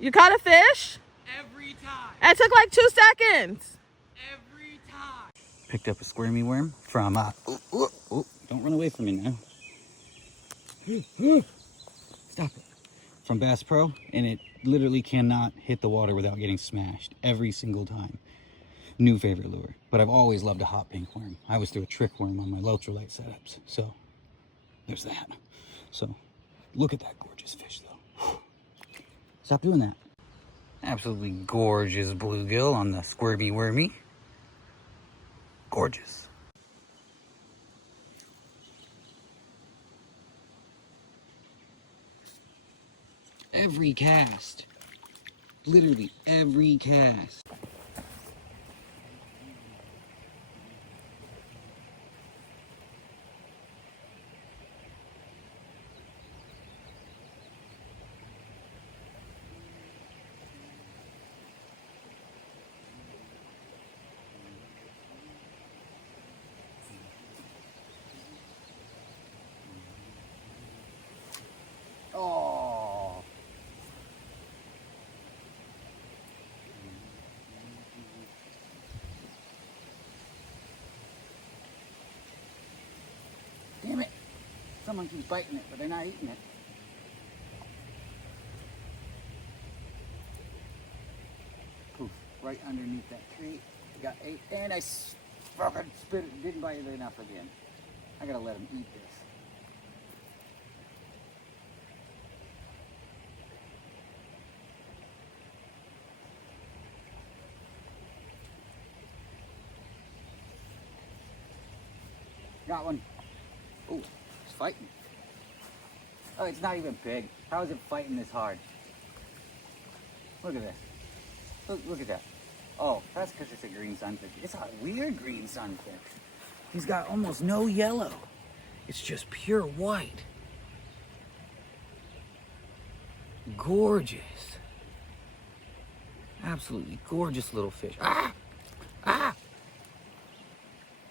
You caught a fish? Every time. It took like 2 seconds. Every time. Picked up a squirmy worm from, don't run away from me now. Stop it. From Bass Pro, and it literally cannot hit the water without getting smashed every single time. New favorite lure, but I've always loved a hot pink worm. I always threw a trick worm on my ultralight setups, so there's that. So look at that gorgeous fish though. Stop doing that. Absolutely gorgeous bluegill on the Squirmy Wormy. Gorgeous. Every cast, literally every cast. Oh. Damn it. Someone keeps biting it, but they're not eating it. Poof, right underneath that tree. Got 8, and I fucking spit it. Didn't bite it enough again. I gotta let him eat this. Got one. Oh, it's fighting. Oh, it's not even big. How is it fighting this hard? Look at this. Look at that. Oh, that's because it's a green sunfish. It's a weird green sunfish. He's got almost no yellow. It's just pure white. Gorgeous. Absolutely gorgeous little fish. Ah! Ah!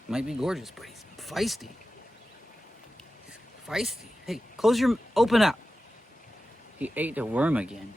Might be gorgeous, but he's feisty. He's feisty. Hey, open up. He ate the worm again.